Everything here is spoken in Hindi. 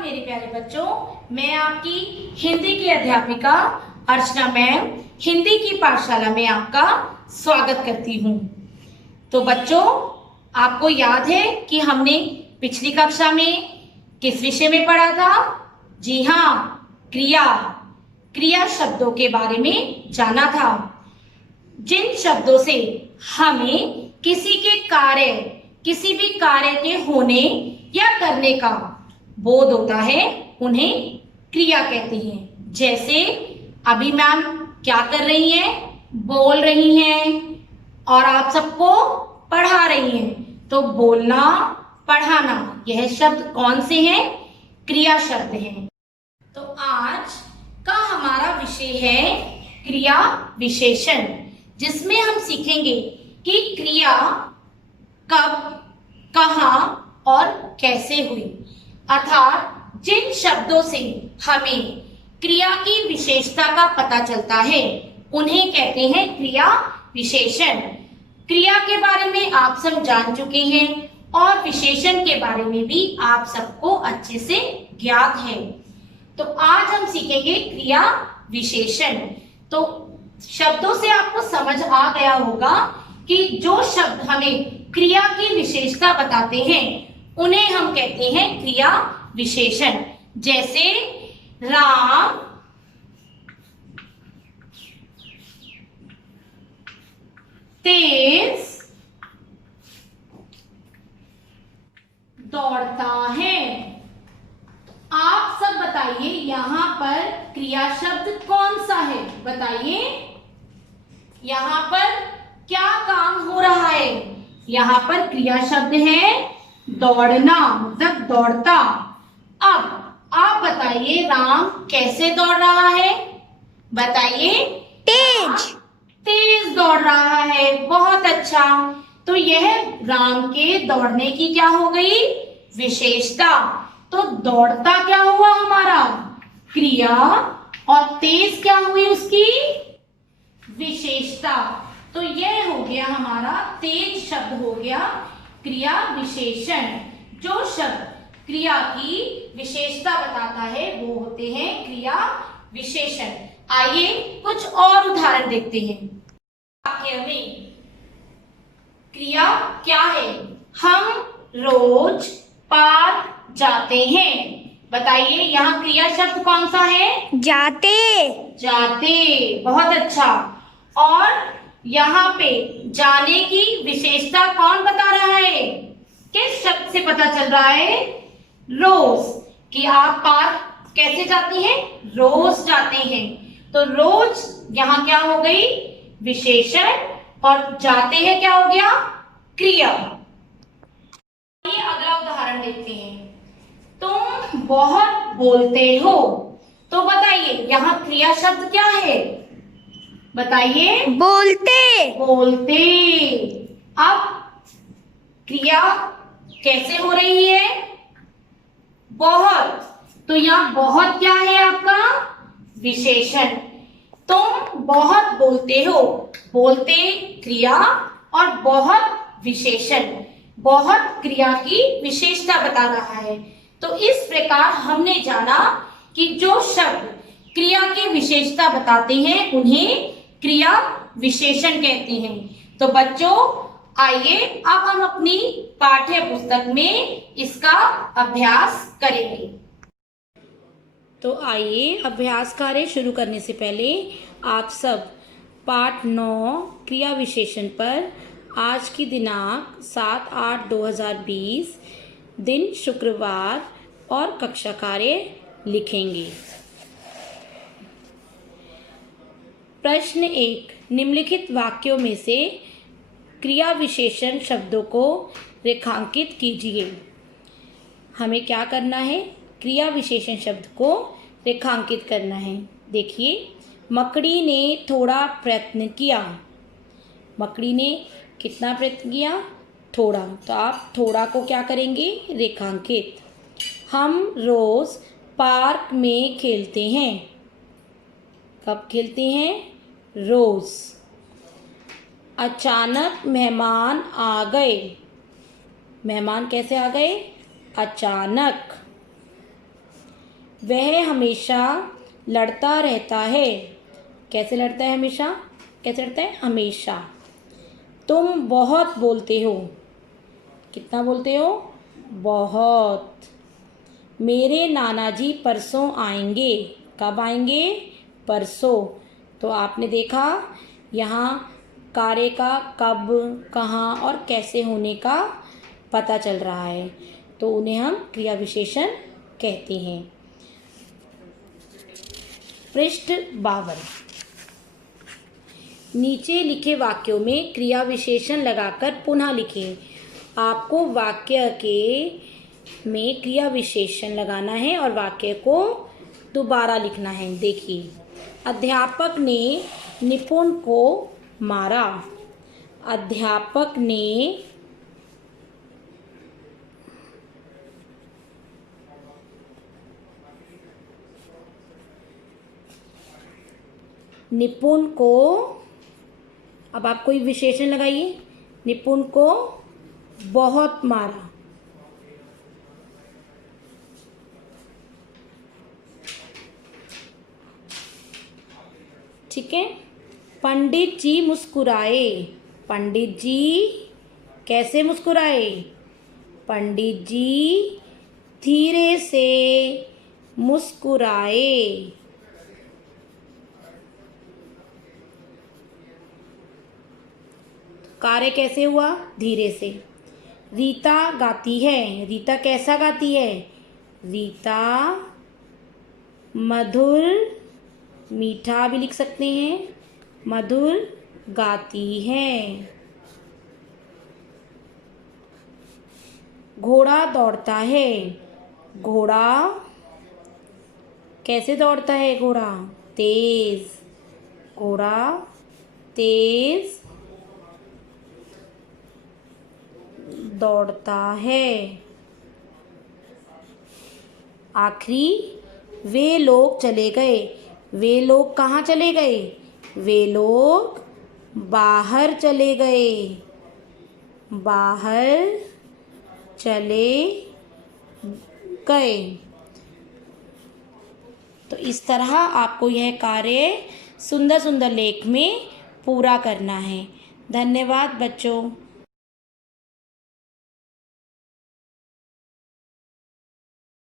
नमस्कार मेरे प्यारे बच्चों, मैं आपकी हिंदी की अध्यापिका अर्चना मैम हिंदी की पाठशाला में आपका स्वागत करती हूँ। तो बच्चों, आपको याद है कि हमने पिछली कक्षा में किस विषय में पढ़ा था? जी हाँ, क्रिया शब्दों के बारे में जाना था। जिन शब्दों से हमें किसी भी कार्य के होने या करने का बोध होता है, उन्हें क्रिया कहते हैं। जैसे अभी मैम क्या कर रही हैं? बोल रही हैं और आप सबको पढ़ा रही हैं। तो बोलना, पढ़ाना, यह शब्द कौन से हैं? क्रिया शब्द हैं। तो आज का हमारा विषय है क्रिया विशेषण, जिसमें हम सीखेंगे कि क्रिया कब, कहाँ और कैसे हुई। अर्थात जिन शब्दों से हमें क्रिया की विशेषता का पता चलता है, उन्हें कहते हैं क्रिया विशेषण। क्रिया के बारे में आप सब जान चुके हैं और विशेषण के बारे में भी आप सबको अच्छे से ज्ञात है। तो आज हम सीखेंगे क्रिया विशेषण। तो शब्दों से आपको समझ आ गया होगा कि जो शब्द हमें क्रिया की विशेषता बताते हैं, उन्हें हम कहते हैं क्रिया विशेषण। जैसे राम तेज दौड़ता है। आप सब बताइए, यहां पर क्रिया शब्द कौन सा है? बताइए, यहां पर क्या काम हो रहा है? यहां पर क्रिया शब्द है दौड़ना, मतलब दौड़ता। अब आप बताइए, राम कैसे दौड़ रहा है? बताइए। तेज दौड़ रहा है। बहुत अच्छा। तो यह राम के दौड़ने की क्या हो गई? विशेषता। तो दौड़ता क्या हुआ हमारा? क्रिया, और तेज क्या हुई उसकी? विशेषता। तो यह हो गया हमारा, तेज शब्द हो गया क्रिया विशेषण। जो शब्द क्रिया की विशेषता बताता है, वो होते हैं क्रिया विशेषण। आइए कुछ और उदाहरण देखते हैं। वाक्य में क्रिया क्या है? हम रोज पार्क जाते हैं। बताइए, यहाँ क्रिया शब्द कौन सा है? जाते। बहुत अच्छा। और यहाँ पे जाने की विशेषता कौन बता रहा है? किस शब्द से पता चल रहा है? रोज। कि आप पार्क कैसे जाते हैं? रोज जाते हैं। तो रोज यहाँ क्या हो गई? विशेषण। और जाते हैं क्या हो गया? क्रिया। ये अगला उदाहरण देखते हैं। तुम बहुत बोलते हो। तो बताइए, यहाँ क्रिया शब्द क्या है? बताइए। बोलते। अब क्रिया कैसे हो रही है? बहुत। तो यहाँ बहुत क्या है आपका? विशेषण। तुम बहुत बोलते हो। बोलते क्रिया और बहुत विशेषण। बहुत क्रिया की विशेषता बता रहा है। तो इस प्रकार हमने जाना कि जो शब्द क्रिया की विशेषता बताते हैं, उन्हें क्रिया विशेषण कहते हैं। तो बच्चों, आइए अब हम अपनी पाठ्य पुस्तक में इसका अभ्यास करेंगे। तो आइए, अभ्यास कार्य शुरू करने से पहले आप सब पाठ 9 क्रिया विशेषण पर आज की दिनांक 7/8/2020 दिन शुक्रवार और कक्षा कार्य लिखेंगे। प्रश्न 1, निम्नलिखित वाक्यों में से क्रिया विशेषण शब्दों को रेखांकित कीजिए। हमें क्या करना है? क्रिया विशेषण शब्द को रेखांकित करना है। देखिए, मकड़ी ने थोड़ा प्रयत्न किया। मकड़ी ने कितना प्रयत्न किया? थोड़ा। तो आप थोड़ा को क्या करेंगे? रेखांकित। हम रोज पार्क में खेलते हैं। कब खेलते हैं? रोज। अचानक मेहमान आ गए। मेहमान कैसे आ गए? अचानक। वह हमेशा लड़ता रहता है। कैसे लड़ता है हमेशा? कैसे लड़ता है? हमेशा। तुम बहुत बोलते हो। कितना बोलते हो? बहुत। मेरे नाना जी परसों आएंगे। कब आएंगे? परसों। तो आपने देखा यहाँ कार्य का कब, कहाँ और कैसे होने का पता चल रहा है, तो उन्हें हम क्रिया विशेषण कहते हैं। पृष्ठ 52। नीचे लिखे वाक्यों में क्रिया विशेषण लगाकर पुनः लिखें। आपको वाक्य के में क्रिया विशेषण लगाना है और वाक्य को दोबारा लिखना है। देखिए, अध्यापक ने निपुण को मारा। अध्यापक ने निपुण को, अब आप कोई विशेषण लगाइए, निपुण को बहुत मारा। ठीक है। पंडित जी मुस्कुराए। पंडित जी कैसे मुस्कुराए? पंडित जी धीरे से मुस्कुराए। कार्य कैसे हुआ? धीरे से। रीता गाती है। रीता कैसा गाती है? रीता मधुर, मीठा भी लिख सकते हैं, मधुर गाती है। घोड़ा दौड़ता है। घोड़ा कैसे दौड़ता है? घोड़ा तेज। घोड़ा तेज दौड़ता है। आखिरी, वे लोग चले गए। वे लोग कहाँ चले गए? वे लोग बाहर चले गए। बाहर चले गए। तो इस तरह आपको यह कार्य सुंदर सुंदर लेख में पूरा करना है। धन्यवाद बच्चों।